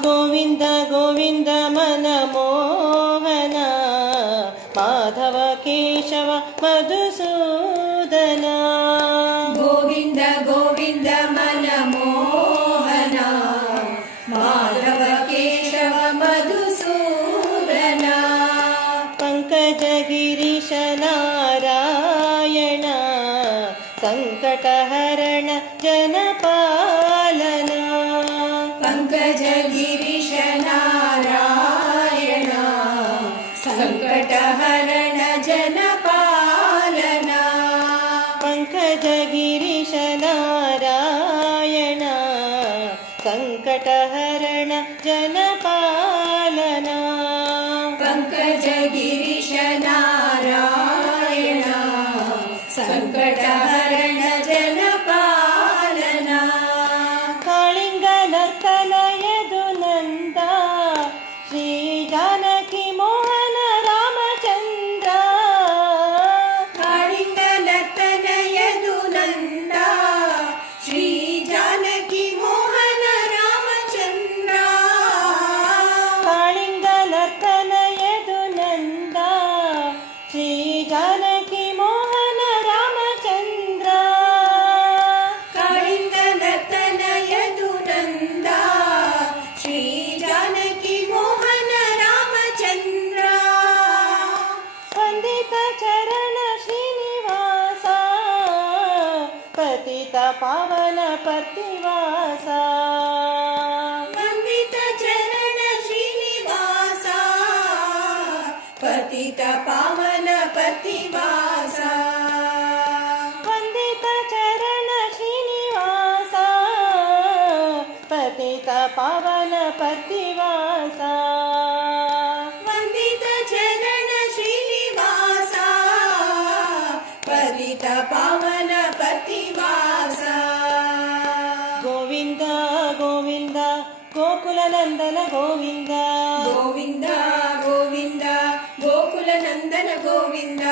ಗೋವಿಂದ ಗೋವಿಂದ ಮನಮೋಹನ ಮಾಧವ ಕೇಶವ ಮಧುಸೂದನ. ಗೋವಿಂದ ಗೋವಿಂದ ಮನಮೋಹನ ಮಾಧವ ಕೇಶವ ಮಧುಸೂದನ. ಪಂಕಜ ಗಿರೀಶ ನಾರಾಯಣ ಸಂಕಟಹರಣ ಜನಪಾಲನ. ಪಂಕಜ ಗಿರೀಶ ನಾರಾಯಣ ಸಂಕಟಹರಣ ಜನಪಾಲನ. ಪಂಕಜ ಗಿರೀಶ ನಾರಾಯಣ ಸಂಕಟಹರಣ ಜನಪಾಲನ. ಪಂಕಜ ಗಿರೀಶ ನಾರಾಯಣ ಸಂಕಟಹರಣ ಜನಪಾಲನ. ಕಾಳಿಂಗ ನರ್ತನಯದು ನಂದ ಶ್ರೀ ಜಾನಕಿ ಮೋಹನ ರಾಮಚಂದ್ರ. ಕಾಳಿಂಗ ನರ್ತನಯದು ನಂದ ಶ್ರೀ ಜಾನಕಿ ಮೋಹನ ರಾಮಚಂದ್ರ. ಕಾಳಿಂಗ ನರ್ತನಯದು ನಂದ ಶ್ರೀ ಜಾನಕಿ ಮೋಹನ ರಾಮಚಂದ್ರ. ಕಾಳಿಂಗ ನರ್ತನಯದು ನಂದ ಶ್ರೀ ಜಾನಕಿ ಮೋಹನ ರಾಮಚಂದ್ರ. ವಂದಿತ ಚರಣ ಶ್ರೀನಿವಾಸ ಪತಿತ ಪಾವನ ಪತಿವಾಸ. ವಂದಿತ ಚರಣ ಶ್ರೀನಿವಾಸ ಪತಿತ ಪಾವನ ಪತಿವಾಸ. ವಂದಿತ ಚರಣ ಶ್ರೀನಿವಾಸ ಪತಿತ ಪಾವನ ಪತಿವಾಸ. ವಂದಿತ ಚರಣ ಶ್ರೀನಿವಾಸ ಪತಿತ ಪಾವನ ಪತಿವಾಸ. ಗೋವಿಂದ ಗೋವಿಂದ ಗೋಕುಲ ನಂದನ ಗೋವಿಂದ. ಗೋವಿಂದ ಗೋವಿಂದ ಗೋಕುಲ ನಂದನ ಗೋವಿಂದ.